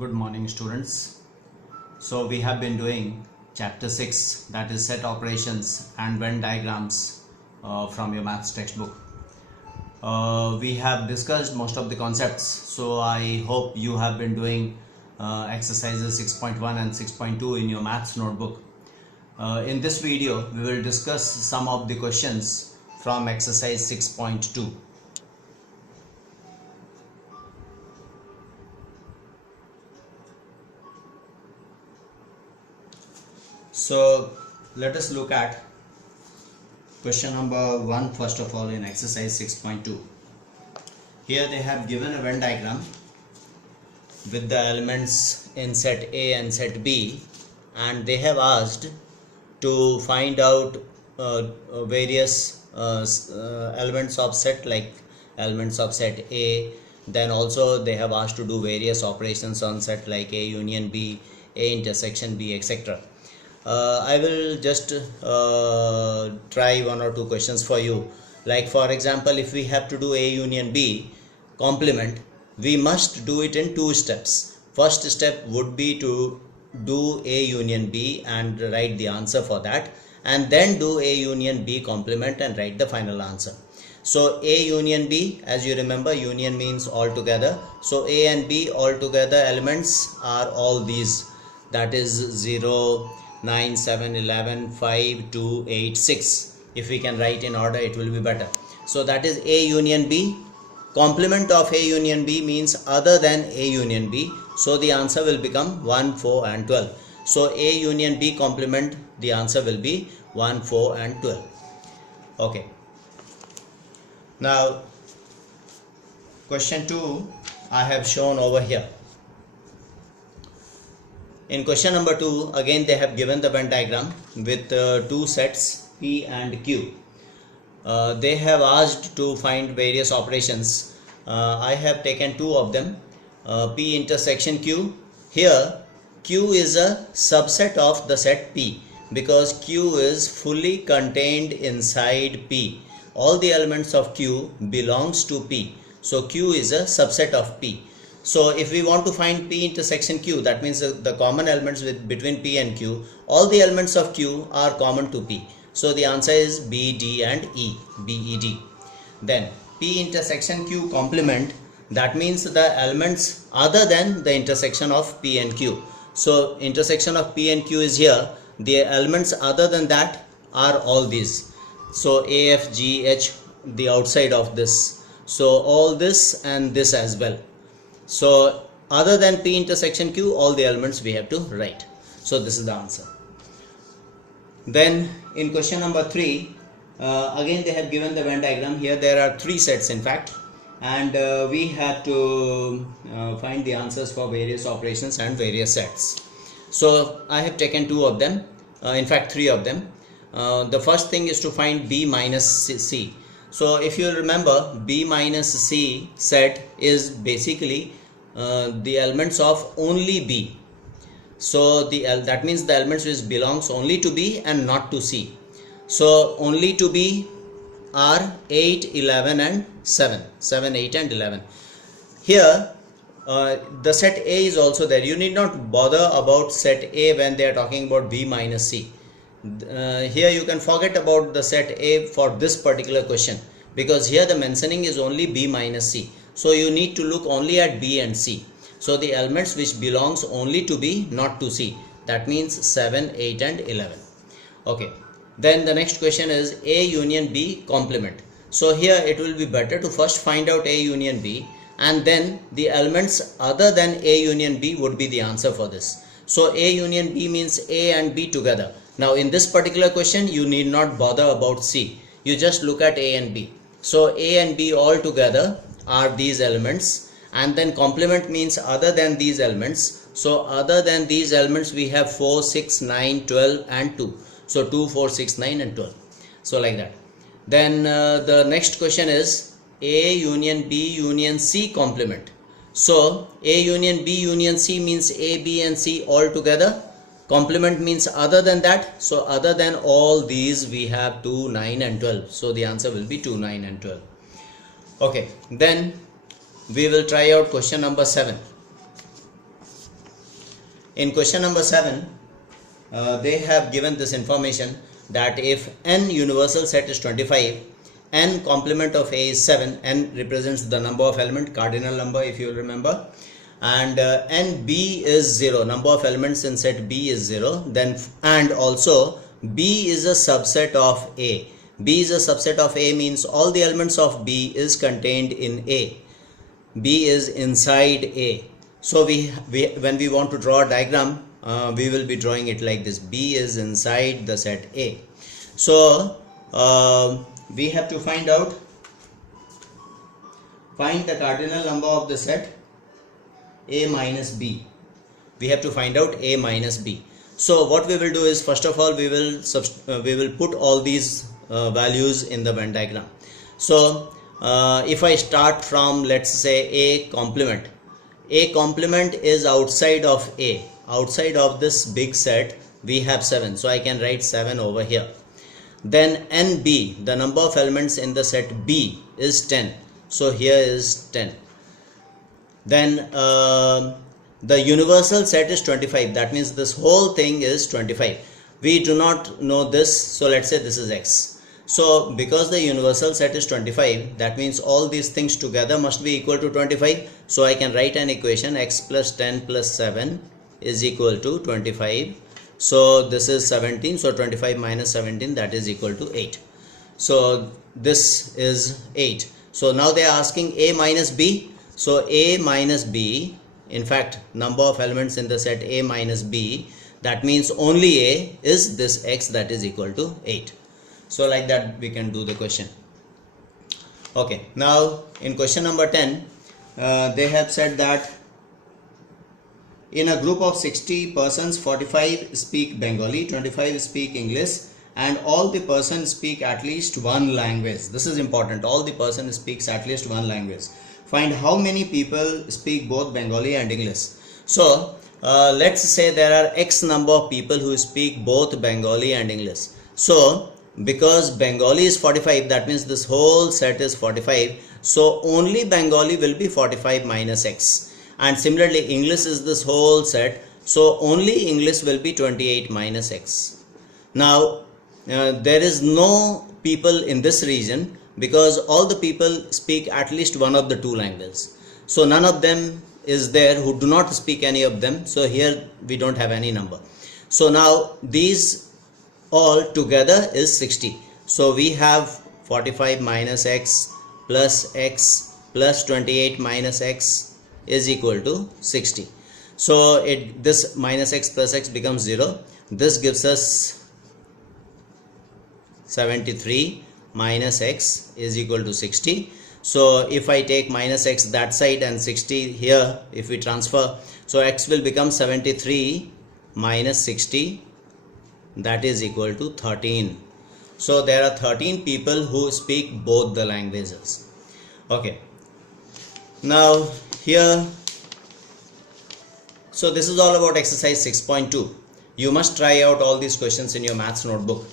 Good morning, students. So we have been doing chapter 6, that is set operations and Venn diagrams from your maths textbook. We have discussed most of the concepts, so I hope you have been doing exercises 6.1 and 6.2 in your maths notebook. In this video, we will discuss some of the questions from exercise 6.2. So let us look at question number 1 first of all in exercise 6.2. Here they have given a Venn diagram with the elements in set A and set B, and they have asked to find out various elements of set, like elements of set A. Then also they have asked to do various operations on set like A union B, A intersection B, etc. I will just try one or two questions for you. Like for example, if we have to do A union B complement, we must do it in two steps. First step would be to do A union B and write the answer for that, and then do A union B complement and write the final answer. So A union B, as you remember, union means all together. So A and B all together elements are all these, that is 0, 9, 7, 11, 5, 2, 8, 6. If we can write in order, it will be better. So that is A union B. Complement of A union B means other than A union B. So the answer will become 1, 4 and 12. So A union B complement, the answer will be 1, 4 and 12. Okay. Now question 2 I have shown over here. In question number 2, again they have given the Venn diagram with two sets P and Q. They have asked to find various operations. I have taken two of them, P intersection Q. Here Q is a subset of the set P because Q is fully contained inside P. All the elements of Q belongs to P. So Q is a subset of P. So if we want to find P intersection Q, that means the common elements between P and Q, all the elements of Q are common to P. So the answer is B, D and E, B, E, D. Then P intersection Q complement, that means the elements other than the intersection of P and Q. So intersection of P and Q is here. The elements other than that are all these. So A, F, G, H, the outside of this. So all this and this as well. So other than P intersection Q, all the elements we have to write. So this is the answer. Then in question number 3, again they have given the Venn diagram. Here there are three sets in fact, and we have to find the answers for various operations and various sets. So I have taken two of them, in fact three of them. The first thing is to find B minus C. So if you remember, B minus C set is basically the elements of only B. So that means the elements which belongs only to B and not to C. So only to B are 8, 11 and 7. 7, 8 and 11. Here the set A is also there. You need not bother about set A when they are talking about B minus C. Here you can forget about the set A for this particular question, because here the mentioning is only B minus C. So you need to look only at B and C. So the elements which belongs only to B, not to C. That means 7, 8 and 11. Okay. Then the next question is A union B complement. So here it will be better to first find out A union B, and then the elements other than A union B would be the answer for this. So A union B means A and B together. Now in this particular question you need not bother about C. You just look at A and B. So A and B all together are these elements, and then complement means other than these elements. So other than these elements we have 4, 6, 9, 12 and 2. So 2, 4, 6, 9 and 12. So like that. Then the next question is A union B union C complement. So A union B union C means A, B and C all together. Complement means other than that. So other than all these we have 2, 9 and 12. So the answer will be 2, 9 and 12. Okay, then we will try out question number 7. In question number 7, they have given this information that if n universal set is 25, n complement of A is 7, n represents the number of element, cardinal number if you will remember, and nb is 0, number of elements in set B is 0, then and also B is a subset of A. B is a subset of A means all the elements of B is contained in A. B is inside A. So when we want to draw a diagram, we will be drawing it like this. B is inside the set A. So we have to find the cardinal number of the set A minus B. We have to find out A minus B. So what we will do is, first of all, we will put all these values in the Venn diagram. So if I start from, let's say, A complement is outside of A. Outside of this big set we have 7, so I can write 7 over here. Then NB, the number of elements in the set B, is 10, so here is 10. Then the universal set is 25, that means this whole thing is 25. We do not know this, so let's say this is X. So because the universal set is 25, that means all these things together must be equal to 25. So I can write an equation, x plus 10 plus 7 is equal to 25. So this is 17, so 25 minus 17, that is equal to 8. So this is 8. So now they are asking A minus B. So A minus B, in fact number of elements in the set A minus B, that means only A is this x, that is equal to 8. So like that we can do the question. Okay, now in question number 10, they have said that in a group of 60 persons, 45 speak Bengali, 25 speak English, and all the persons speak at least one language. This is important, all the person speaks at least one language. Find how many people speak both Bengali and English. So let's say there are X number of people who speak both Bengali and English. So because Bengali is 45, that means this whole set is 45, so only Bengali will be 45 minus X. And similarly English is this whole set, so only English will be 28 minus X. Now there is no people in this region because all the people speak at least one of the two languages. So none of them is there who do not speak any of them, so here we don't have any number. So now these all together is 60. So we have 45 minus X plus 28 minus X is equal to 60. So this minus X plus X becomes 0. This gives us 73 minus X is equal to 60. So if I take minus X that side and 60 here, if we transfer, so X will become 73 minus 60, that is equal to 13. So there are 13 people who speak both the languages. Okay, now here, so this is all about exercise 6.2. You must try out all these questions in your maths notebook.